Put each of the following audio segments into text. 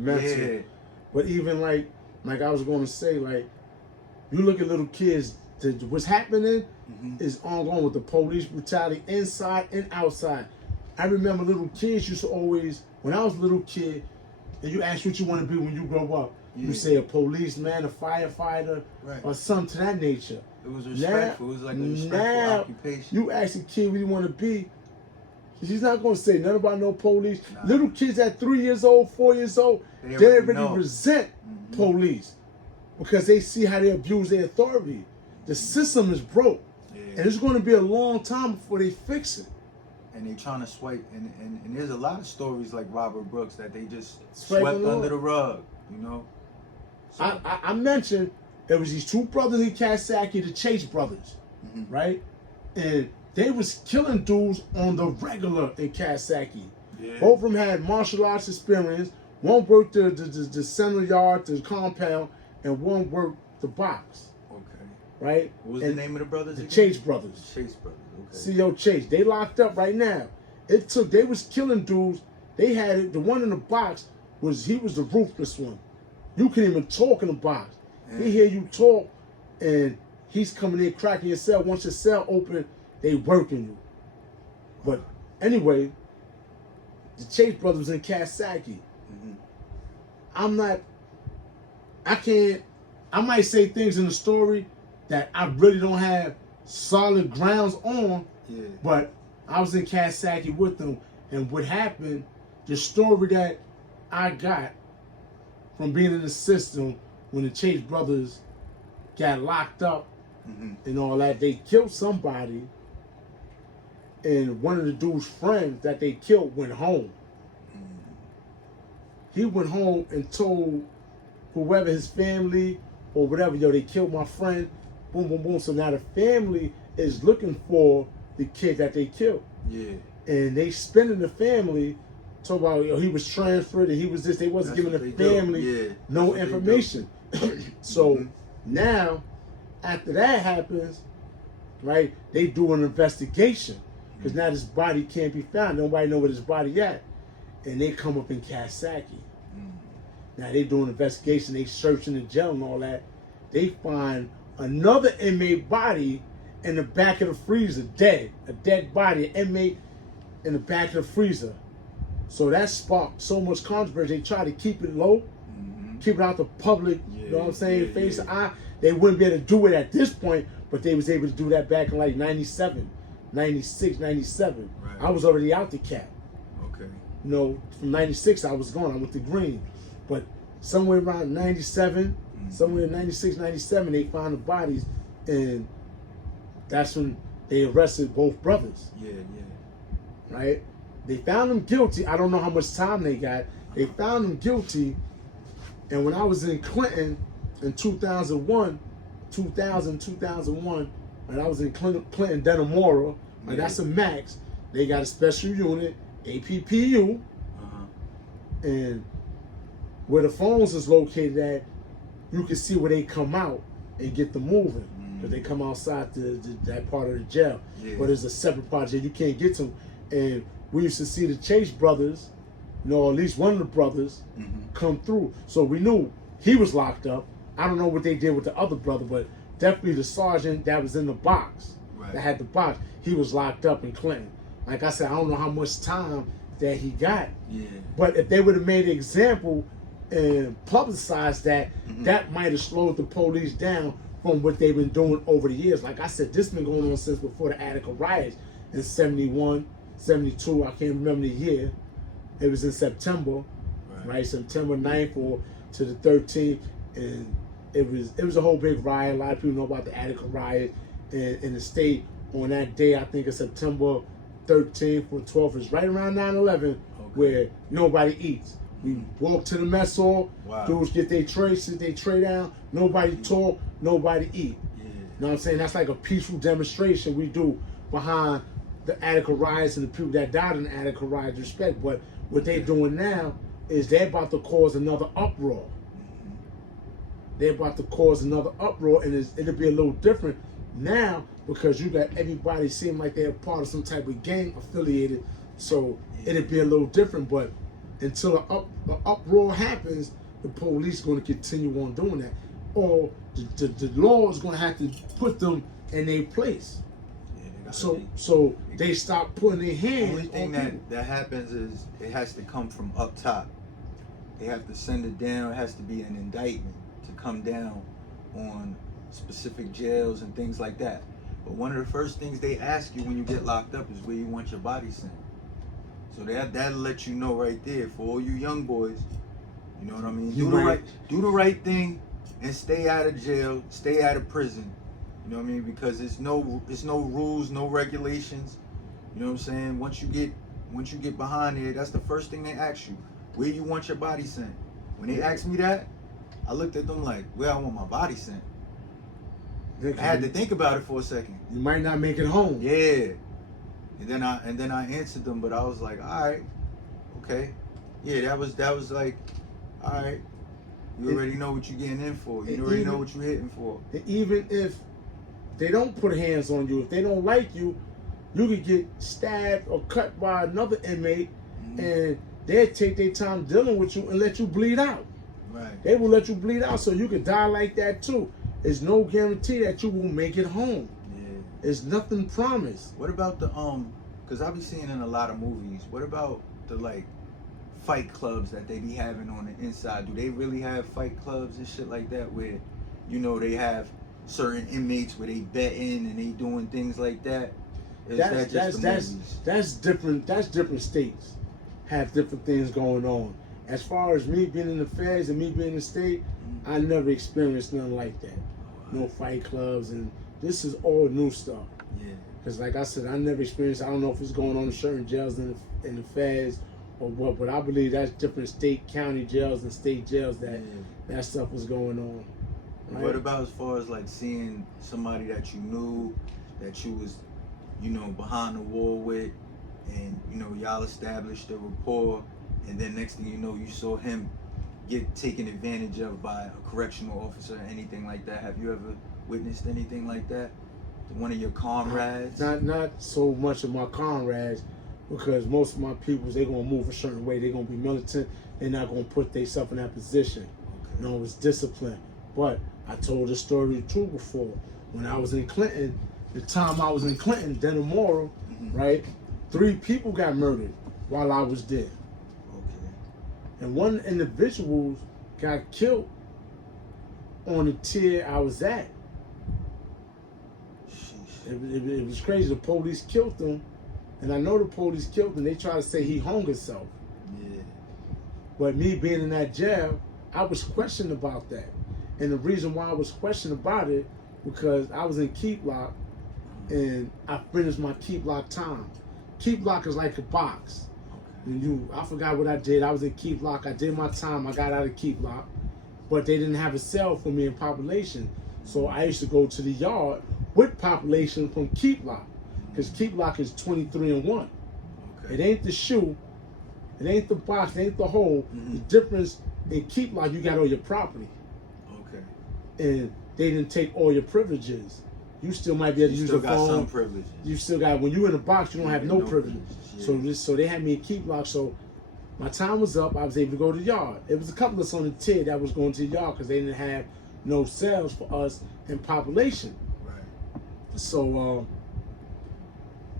mental. Yeah. But even like I was going to say, like, you look at little kids, what's happening is ongoing with the police brutality inside and outside. I remember little kids used to always, when I was a little kid, and you ask what you want to be when you grow up, you say a policeman, a firefighter, or something to that nature. It was respectful. It was like a respectful occupation. You ask a kid what you want to be, he's not going to say nothing about no police. Nah. Little kids at 3 years old, 4 years old, they already resent police because they see how they abuse their authority. The system is broke. And it's going to be a long time before they fix it. And they trying to swipe, and there's a lot of stories like Robert Brooks that they just swept under the rug, you know? So, I mentioned there was these two brothers in Coxsackie, the Chase brothers, right? And they was killing dudes on the regular in Coxsackie. Yeah. Both of them had martial arts experience. One worked the center yard, the compound, and one worked the box. Okay. Right? What was the name of the brothers again? Chase brothers. Chase brothers, okay. C.O. Chase. They locked up right now. They was killing dudes. They had it, the one in the box he was the ruthless one. You couldn't even talk in the box. He hear you talk, and he's coming in cracking your cell. Once your cell open, they working you. But anyway, the Chase brothers in Coxsackie. I might say things in the story that I really don't have solid grounds on, but I was in Coxsackie with them, and what happened, the story that I got from being in the system when the Chase brothers got locked up and all that, they killed somebody, and one of the dude's friends that they killed went home. He went home and told whoever, his family or whatever, yo, they killed my friend, boom, boom, boom. So now the family is looking for the kid that they killed. Yeah. And they spending the family, talk about, yo, he was transferred and he was this. They wasn't giving the family no information. So now, after that happens, right, they do an investigation. Because now this body can't be found. Nobody know where this body at. And they come up in Coxsackie. Now they do an investigation. They searching the jail and all that. They find another inmate body in the back of the freezer, dead. A dead body, an inmate in the back of the freezer. So that sparked so much controversy. They try to keep it low, keep it out the public, you know what I'm saying, face to eye. They wouldn't be able to do it at this point, but they was able to do that back in like 97, 96, 97. Right. I was already out the cap. Okay. You know, from 96 I was gone. I went to Green. But somewhere around 97, somewhere in 96, 97, they found the bodies, and that's when they arrested both brothers. Right? They found them guilty. I don't know how much time they got. They found them guilty, and when I was in Clinton in 2001, and I was in Clinton, Denimora, and that's a max. They got a special unit, APPU, and where the phones is located at, you can see where they come out and get them moving. Because they come outside that part of the jail. But there's a separate part of the jail. You can't get to them. And we used to see the Chase brothers, you know, at least one of the brothers, come through. So we knew he was locked up. I don't know what they did with the other brother, but definitely the sergeant that was in the box, that had the box, he was locked up in Clinton. Like I said, I don't know how much time that he got. But if they would have made an example and publicized that, that might have slowed the police down from what they've been doing over the years. Like I said, this been going on since before the Attica riots in 71, 72, I can't remember the year. It was in September, right? September 9th or to the 13th, and it was a whole big riot. A lot of people know about the Attica riot in the state on that day. I think it's September 13th or 12th. It's right around 9/11, where nobody eats. We walk to the mess hall, dudes get their tray, sit their tray down, nobody talk, nobody eat. You know what I'm saying? That's like a peaceful demonstration we do behind the Attica riots and the people that died in the Attica riots, respect. But what they're doing now is they're about to cause another uproar. They're about to cause another uproar, and it'll be a little different now because you got everybody seem like they're part of some type of gang affiliated. So it'll be a little different, but until an uproar happens, the police going to continue on doing that, or the law is going to have to put them in their place. Yeah, So they stop putting their hands. The only thing that happens is it has to come from up top. They have to send it down. It has to be an indictment to come down on specific jails and things like that. But one of the first things they ask you when you get locked up is where you want your body sent. So that'll let you know right there for all you young boys. You know what I mean? Do the right thing and stay out of jail, stay out of prison. You know what I mean? Because it's no rules, no regulations. You know what I'm saying? Once you get behind there, that's the first thing they ask you. Where you want your body sent? When they asked me that, I looked at them like, where I want my body sent. I had to think about it for a second. You might not make it home. Yeah. And then I answered them, but I was like, all right, okay. Yeah, that was like, all right. You already know what you're getting in for. You already know what you're hitting for. Even if they don't put hands on you, if they don't like you, you could get stabbed or cut by another inmate, and they'll take their time dealing with you and let you bleed out. Right. They will let you bleed out, so you could die like that too. There's no guarantee that you will make it home. Yeah. There's nothing promised. What about the because I be seeing in a lot of movies, what about the like fight clubs that they be having on the inside? Do they really have fight clubs and shit like that where, you know, they have certain inmates where they betting and they doing things like that? That's different. That's different states have different things going on. As far as me being in the feds and me being in the state, I never experienced nothing like that. No fight clubs, and this is all new stuff. Yeah. Because like I said, I never experienced. I don't know if it's going on in certain jails in the feds or what, but I believe that's different state, county jails and state jails that stuff was going on. Right? What about as far as like seeing somebody that you knew, that you was, you know, behind the wall with, and you know y'all established a rapport, and then next thing you know you saw him get taken advantage of by a correctional officer or anything like that? Have you ever witnessed anything like that? One of your comrades? Not so much of my comrades, because most of my peoples, they're gonna move a certain way. They're gonna be militant. They're not gonna put themselves in that position. Okay. You know, it's discipline. But I told the story too before. When I was in Clinton, the time I was in Clinton, Denimora, right? 3 people got murdered while I was there. And one individual got killed on the tier I was at. It was crazy. The police killed him, and I know the police killed him. They try to say he hung himself. Yeah. But me being in that jail, I was questioned about that. And the reason why I was questioned about it, because I was in keep lock, and I finished my keep lock time. Keep lock is like a box. And I forgot what I did. I was in keep lock. I did my time. I got out of keep lock, but they didn't have a cell for me in population. So I used to go to the yard with population from keep lock, because keep lock is 23 and 1. Okay. It ain't the shoe, it ain't the box, it ain't the hole. The difference in keep lock, you got all your property. Okay. And they didn't take all your privileges. You still might be able to use your phone. You still got some privileges. You still got, when you in a box, you don't have no privileges. Yeah. So they had me in keep lock. So my time was up. I was able to go to the yard. It was a couple of us on the tier that was going to the yard because they didn't have no cells for us in population. Right. So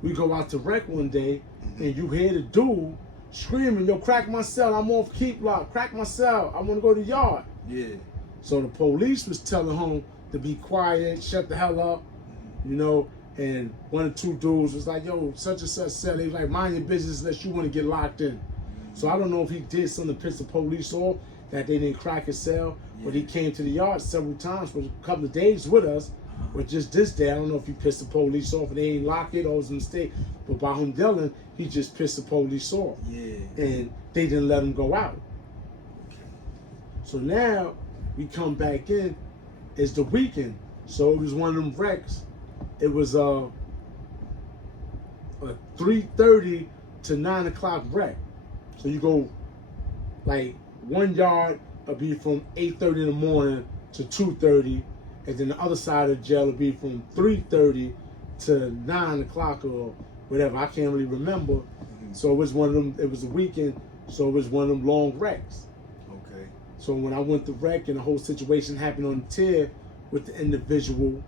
we go out to rec one day, and you hear the dude screaming, "Yo, crack my cell! I'm off keep lock. Crack my cell! I want to go to the yard." Yeah. So the police was telling him to be quiet, shut the hell up, you know. And 1 or 2 dudes was like, "Yo, such and such said," they was like, "Mind your business unless you want to get locked in." So I don't know if he did something to piss the police off, that they didn't crack his cell, but he came to the yard several times for a couple of days with us. But just this day, I don't know if he pissed the police off and they ain't lock it or it was a mistake. But by him dealing, he just pissed the police off. Yeah. And they didn't let him go out. Okay. So now we come back in. It's the weekend. So it was one of them wrecks. It was a 3:30 to 9 o'clock wreck. So you go like 1 yard will be from 8:30 in the morning to 2:30, and then the other side of the jail will be from 3:30 to 9 o'clock or whatever. I can't really remember. So it was one of them. It was a weekend. So it was one of them long wrecks. Okay. So when I went to wreck and the whole situation happened on the tier with the individual,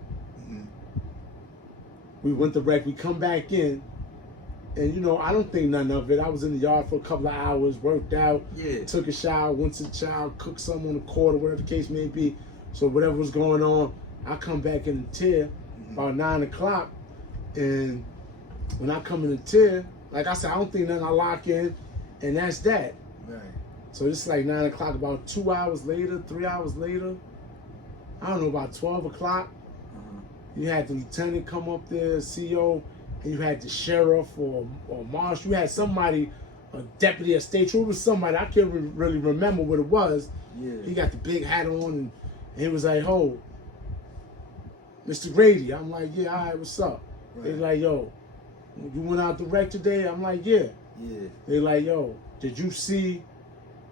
we went to wreck, we come back in, and you know, I don't think none of it. I was in the yard for a couple of hours, worked out, took a shower, went to the child, cooked something on the court or whatever the case may be. So whatever was going on, I come back in the tier about 9 o'clock, and when I come in the tier, like I said, I don't think nothing, I lock in, and that's that. Right. So it's like 9 o'clock, about 2 hours later, 3 hours later, I don't know, about 12 o'clock, you had the lieutenant come up there, CO, and you had the sheriff or marshal. You had somebody, a deputy, a state trooper, somebody, I can't really remember what it was. Yeah. He got the big hat on, and he was like, "Oh, Mr. Grady." I'm like, "Yeah, all right, what's up?" Right. They like, "Yo, you went out the wreck today?" I'm like, "Yeah." Yeah. They like, "Yo, did you see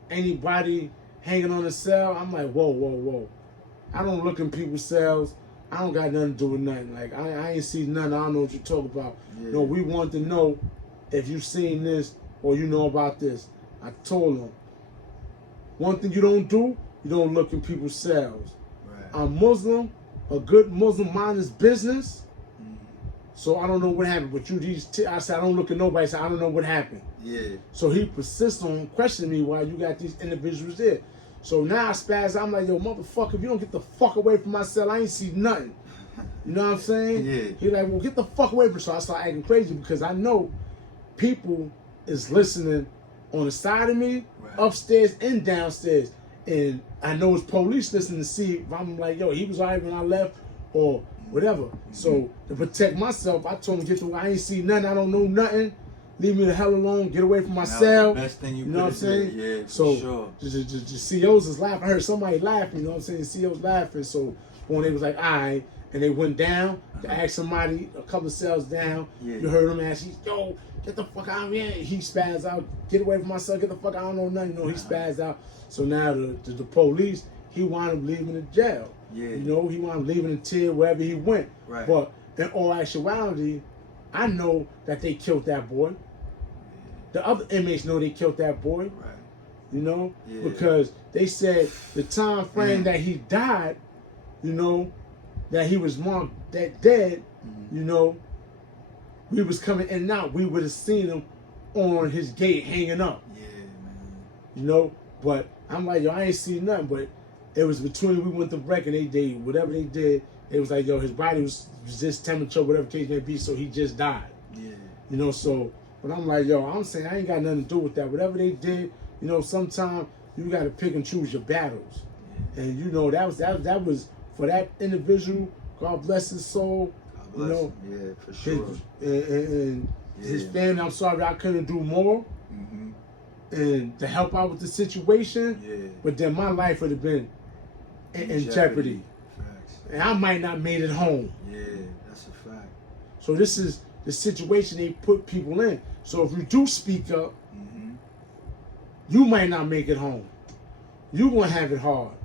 anybody hanging on the cell?" I'm like, "Whoa, whoa, whoa. I don't look in people's cells. I don't got nothing to do with nothing. Like, I ain't see nothing. I don't know what you talk about." Yeah. No, we want to know if you seen this or you know about this. I told them, one thing you don't do, you don't look in people's cells. Right. I'm Muslim. A good Muslim mind his business. So I don't know what happened. But I said, I don't look at nobody. I said, I don't know what happened. Yeah. So he persists on questioning me why you got these individuals there. So now I spaz. I'm like, yo, motherfucker, if you don't get the fuck away from my cell, I ain't see nothing. You know what I'm saying? Yeah. He like, well, get the fuck away from me. So I start acting crazy because I know people is listening on the side of me, upstairs and downstairs. And I know it's police listening to see if I'm like, yo, he was all right when I left or whatever. So to protect myself, I told him, get the, I ain't see nothing. I don't know nothing. Leave me the hell alone. Get away from my cell. The best thing you know what I'm saying? Yeah, so sure. The COs is laughing. I heard somebody laughing. You know what I'm saying? The COs laughing. So when they was like, all right, and they went down to ask somebody a couple of cells down. Yeah. You heard him ask, yo, get the fuck out of here. He spazzed out. Get away from my cell. Get the fuck out. I don't know nothing. You know, he spazzed out. So now the police, he wound up leaving the jail. Yeah. You know, he wound up leaving the tier wherever he went. Right. But in all actuality, I know that they killed that boy. The other inmates know they killed that boy. Right. You know? Yeah. Because they said the time frame that he died, you know, that he was marked that dead, you know, we was coming in and out. We would have seen him on his gate hanging up. Yeah, man. You know? But I'm like, yo, I ain't seen nothing. But it was between we went to wreck and they whatever they did, it was like, yo, his body was just temperature, whatever case may be, so he just died. Yeah. You know, so, but I'm like, yo, I'm saying I ain't got nothing to do with that. Whatever they did, you know, sometimes you got to pick and choose your battles. Yeah. And, you know, that was for that individual, God bless his soul. God bless him. Yeah, for sure. And his family, I'm sorry I couldn't do more. And to help out with the situation, but then my life would have been in jeopardy. Facts. And I might not made it home. Yeah, that's a fact. So this is the situation they put people in. So if you do speak up, you might not make it home. You're going to have it hard.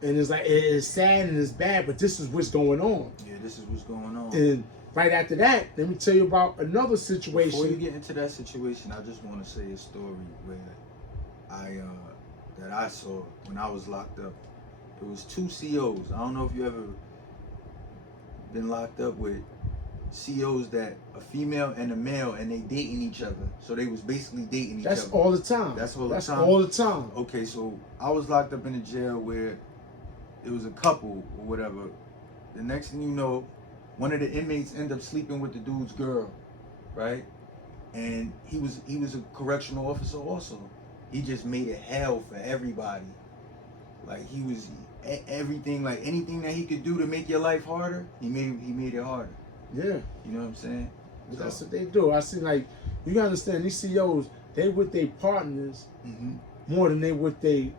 And it's like, it's sad and it's bad, but this is what's going on. Yeah, this is what's going on. And right after that, let me tell you about another situation. Before you get into that situation, I just want to say a story where that I saw when I was locked up. It was 2 COs. I don't know if you ever been locked up with COs that a female and a male and they dating each other. So they was basically dating each other. That's all the time. That's all the time? That's all the time. Okay, so I was locked up in a jail where it was a couple or whatever. The next thing you know, one of the inmates ended up sleeping with the dude's girl, right? And he was a correctional officer also. He just made it hell for everybody. Like he was everything, like anything that he could do to make your life harder, he made it harder. Yeah. You know what I'm saying? That's what they do. I see, like, you gotta understand, these COs, they with their partners more than they with they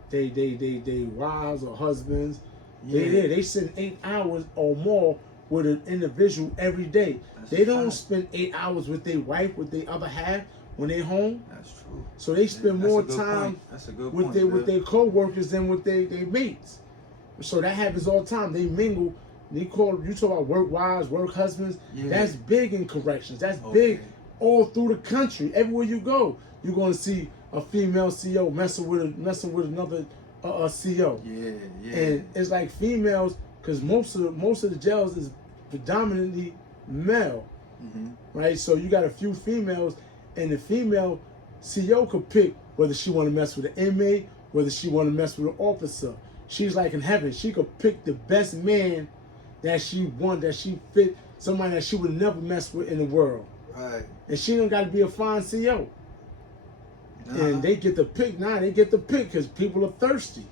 wives or husbands. Yeah. They spend 8 hours or more with an individual every day. They don't spend 8 hours with their wife, with their other half when they home. That's true. So they spend more time with their co-workers than with their mates. So that happens all the time. They mingle. You talk about work wives, work husbands. Yeah. That's big in corrections. That's big all through the country. Everywhere you go, you're gonna see a female CO messing with another CO. Yeah. And it's like females, because most of the jails is predominantly male, right? So you got a few females, and the female CO could pick whether she want to mess with an inmate, whether she want to mess with an officer. She's like in heaven. She could pick the best man that she want, that she fit, somebody that she would never mess with in the world. Right. And she don't got to be a fine CO. And they get the pick now. They get the pick because people are thirsty.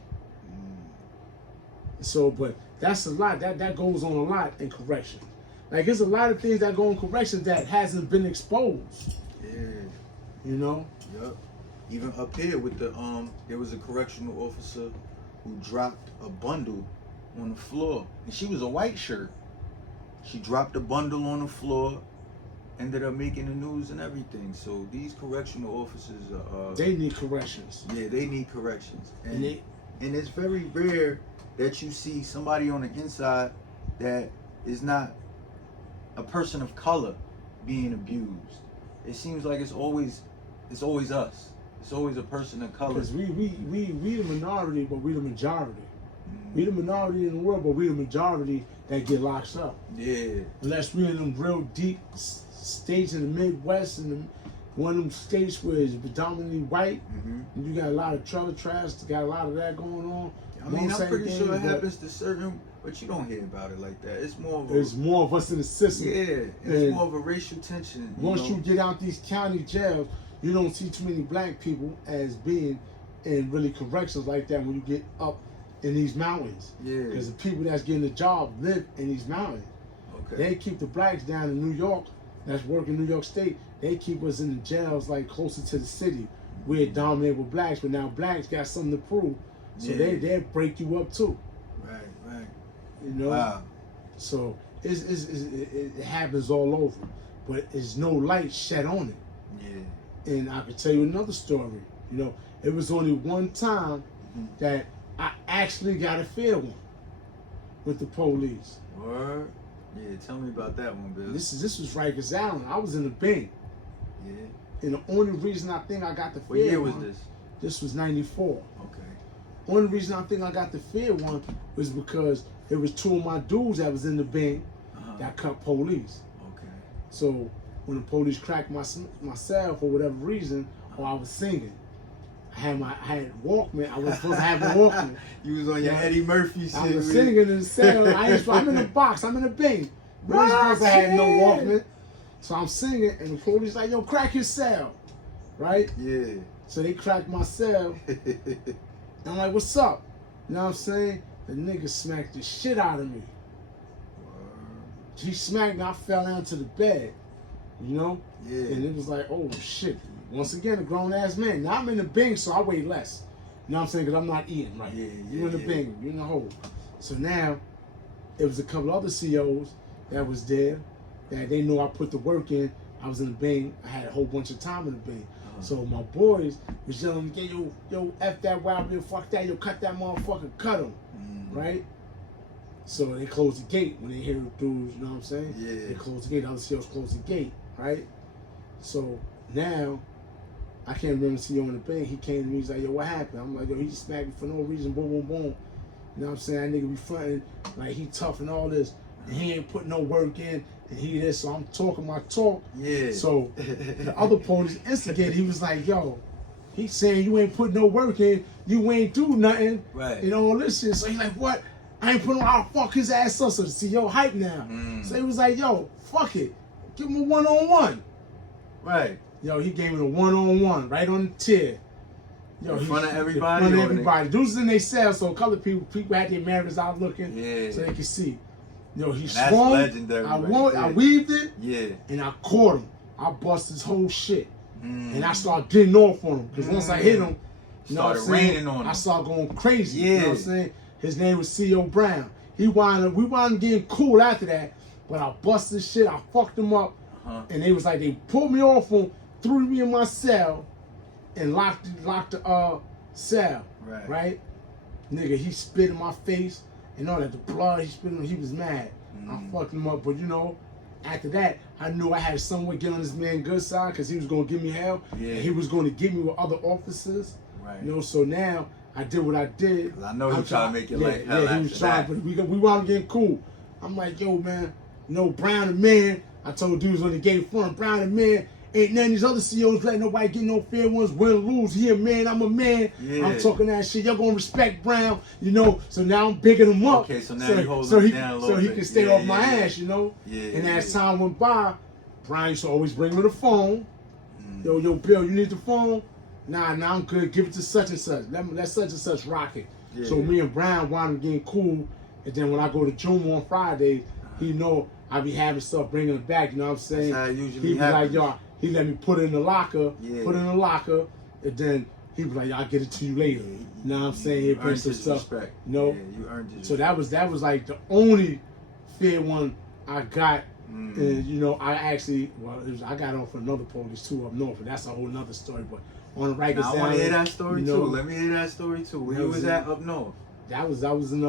So, but that's a lot. That goes on a lot in corrections. Like, there's a lot of things that go in corrections that hasn't been exposed. Yeah. You know? Yup. Even up here with the there was a correctional officer who dropped a bundle on the floor, and she was a white shirt. She dropped a bundle on the floor, ended up making the news and everything. So these correctional officers they need corrections. Yeah, they need corrections, and it's very rare that you see somebody on the inside that is not a person of color being abused. It seems like it's always us. It's always a person of color. Because we the minority, but we the majority. We the minority in the world, but we the majority that get locked up. Yeah. Unless we're in them real deep states in the Midwest, and one of them states where it's predominantly white, and you got a lot of trailer trash, got a lot of that going on. I mean, I'm pretty sure it happens to certain, but you don't hear about it like that. It's more of us in the system. Yeah, and it's more of a racial tension. Once you get out these county jails, you don't see too many black people as being in really corrections like that when you get up in these mountains. Yeah. Because the people that's getting the job live in these mountains. Okay. They keep the blacks down in New York, that's working in New York State. They keep us in the jails like closer to the city. We're dominated with blacks, but now blacks got something to prove. So they'll break you up too. Right. You know? Wow. So it happens all over. But there's no light shed on it. Yeah. And I could tell you another story. You know, it was only one time that I actually got a fair one with the police. Word? Yeah, tell me about that one, Bill. This was Rikers Island. I was in the bank. Yeah. And the only reason I think I got the fair What year one, was this? This was 94. Okay. Only reason I think I got the fair one was because it was two of my dudes that was in the bank that cut police. Okay. So when the police cracked my cell for whatever reason, or I was singing, I had Walkman. I was supposed to have a Walkman. You was on your Eddie Murphy shit. I was singing in the cell. I'm in the box. I'm in the bank. I was supposed to have no Walkman. So I'm singing, and the police like, yo, crack your cell, right? Yeah. So they cracked my cell. And I'm like, what's up? You know what I'm saying? The nigga smacked the shit out of me. He smacked me, I fell down to the bed. You know? Yeah. And it was like, oh shit. Once again, a grown ass man. Now I'm in the bank, so I weigh less. You know what I'm saying? Because I'm not eating right. You in the bank, you in the hole. So now, it was a couple other COs that was there that they knew I put the work in. I was in the bank. I had a whole bunch of time in the bank. So my boys was yelling, yo, F that wild bill, fuck that, yo, cut that motherfucker, cut him. Right? So they closed the gate when they hear the dudes, you know what I'm saying? Yeah. They closed the gate, the other COs closed the gate, right? So now, I can't remember the CO in the bank. He came to me, he's like, yo, what happened? I'm like, yo, he just smacked me for no reason, boom, boom, boom. You know what I'm saying? That nigga be fronting, like he tough and all this, and he ain't putting no work in, and he this, so I'm talking my talk. Yeah. So the other police instigated, he was like, yo, he's saying you ain't putting no work in, you ain't do nothing, Right. and all this shit. So he's like, what? I ain't putting I'll fuck his ass up. So the CO hype now. So he was like, yo, fuck it. Give him a one-on-one. Right. Yo, he gave it a one-on-one right on the chair. Yo, in front of everybody? In front of everybody. Dudes in their cell, so colored people had their mirrors out looking so they could see. Yo, he swung. That's legendary. I weaved it. Yeah. And I caught him. I bust his whole shit. And I started getting off on him. Because once I hit him, you know what I'm saying? Raining on him. I started going crazy. Yeah. You know what I'm saying? His name was C.O. Brown. We wound up getting cool after that. But I busted his shit. I fucked him up. And they was like, they pulled me off him, threw me in my cell, and locked the cell. Right? Nigga, he spit in my face and all that. The blood he spit in, he was mad. I fucked him up. But you know, after that, I knew I had to somewhat get on this man's good side because he was gonna give me hell, Yeah. and he was gonna get me with other officers. Right. You know, so now I did what I did. 'Cause I know he trying to make your life hell he after was trying, that. but we wound up getting cool. I'm like, yo, man, you know, Brown and man. I told dudes when they gave fun, Brown and man. Ain't none of these other CEOs letting nobody get no fair ones, win or lose. He a man, I'm a man. Yeah. I'm talking that shit. Y'all gonna respect Brown, you know. So now I'm bigging him up. Okay, so now you hold so him he, down a so little he bit. can stay Yeah, off my yeah, yeah. ass, you know. Yeah, and as yeah. time went by, Brian used to always bring me the phone. Yo, Bill, you need the phone? Nah, I'm good. Give it to such and such. Let such and such rock it. Yeah. So me and Brian wound up getting cool. And then when I go to Juma on Fridays, he know I be having stuff, bringing it back. You know what I'm saying? That's how it usually he be like, happens. yo, he let me put it in the locker, Yeah. and then he be like, I'll get it to you later. Yeah, You know what I'm saying? He you brings some earned his stuff. respect. You know? Yeah, you earned his So respect. that was like the only fair one I got. Mm. And you know, I got off another police too up north, but that's a whole nother story. But on the Rikers Now, I want to hear that story you know, too. Let me hear that story too. Where that you was was it. at up north? I was in